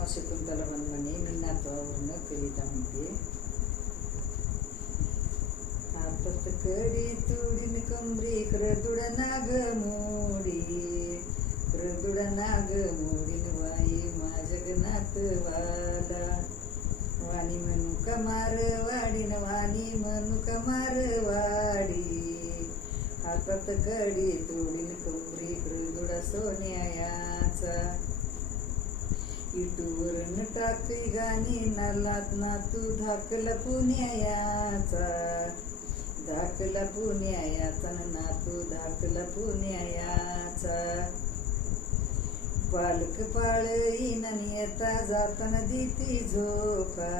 नाव शकुंतला मनमाने मी नातवावरनं कविता म्हणते हातात कडी तुडीन कमरी क्रदुड नाग मोडी क्रदुड नाग मोडीन वाई माझगनात वाला वाणी म्हणू कमार वाडीन वाणी म्हणू कमार वाडी हातात कडी तुडीन कमरी क्रदुडा सोन्यायाचा इटूवरून टाकी गाणी नालात ना तू धाकला पुण्यायाचा. धाकला पुण्यायाचा. ना तू धाकला पुण्यायाचा पालक पाळईन येता जाताना देती झोका.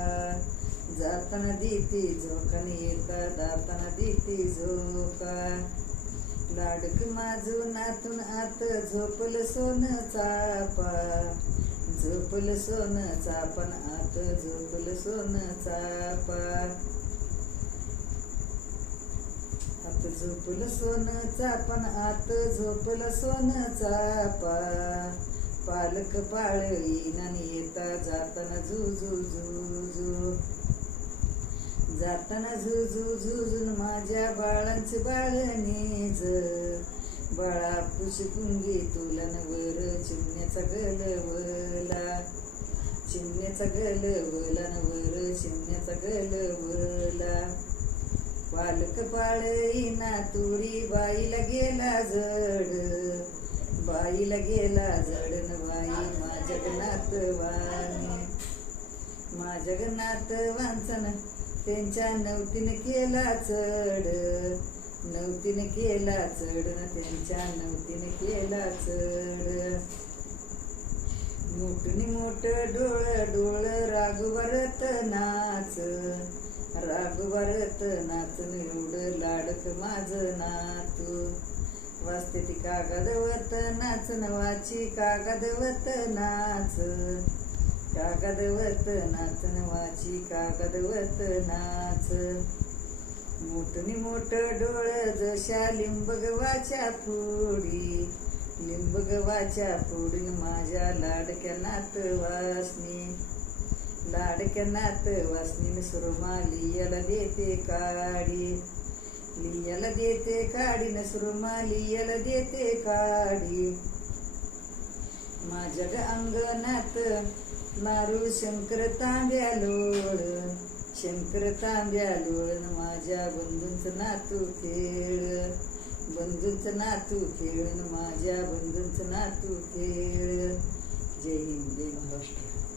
जाताना देती झोका. येता जाताना दिती झोका लाडक माझू नातून आत झोपल सोन चापा. झोपल सोन चापन आत झोपल सोन चापा आत झोपल सोन चापन आत झोपल सोन चापा पालक पाळ येईना येता जाताना झुझू झुझू जाताना झुजू झुजून माझ्या बाळांचे बाळणीज बाळा पुसकून घे तुला नवर चिमण्याचा गलवला चिमण्याचा गलवला नवर चिमण्याचा गलवला पालक पाळीना तुरी बाईला गेला जड. बाईला गेला जड न बाई माझ्या गनात वाणी. माझ्या गनात वांचन त्यांच्या नवतीनं केला चढ. नवतीने केला चढ न त्यांच्या नवतीने केला चढ मोठनी मोठ डोळ डोळ रागवरत नाच रागवरत नाचन एवढं लाडक माझ नातू वाचते ती कागदवत नाचन वाची कागदवत नाच कागदवत नाचन वाची कागदवत नाच मोठनी मोठ डोळ जशा लिंबगवाच्या फुडी लिंबगवाच्या फुडीन माझ्या लाडक्या नात वासनी. लाडक्या नात वासनी सुरमा लियाला देते काडी. लियाला देते काडी न सुरमा लियाला देते काडी. माझ्या अंगणात नारू शंकर तांब्या लोळ शंकर तांब्या लोळण माझ्या बंधूंचं नातू खेळ बंधूंच नातू खेळण माझ्या बंधूंच नातू खेळ जय हिंद जय महाराष्ट्र.